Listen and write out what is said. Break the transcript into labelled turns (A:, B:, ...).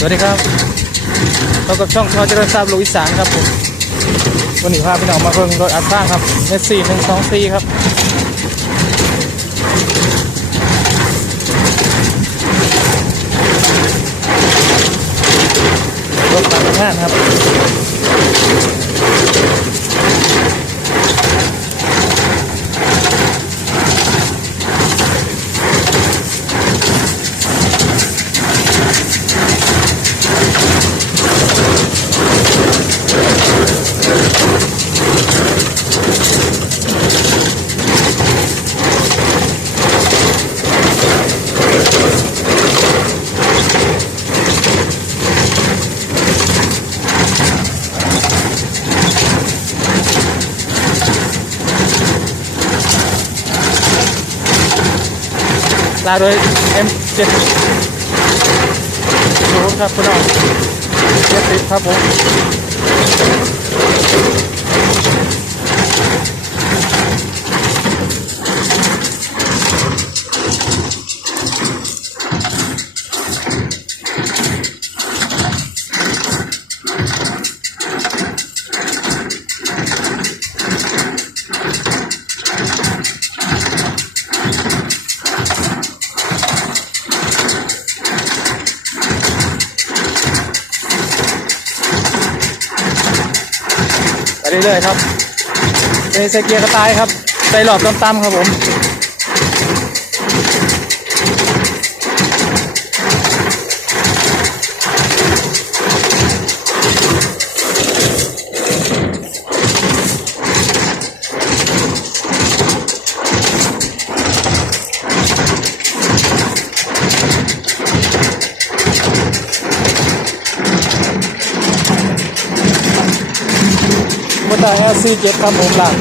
A: สวัสดีครับพบกับช่องทอเจริญทราบลูกอีสานครับผมวันนี้พาพี่น้องมาเพิ่งรถอัดข้างครับเมสซี่หนึ่งสองสี่ครับรถมาทำงานครับ ลาโดย M7 ดูครับพี่น้อง70ครับผม เรื่อยๆครับเป็นใส่เกียร์กระต่ายครับใส่หลอดต่ำๆครับผม มอเตอร์ LC7 ครับผมหลัง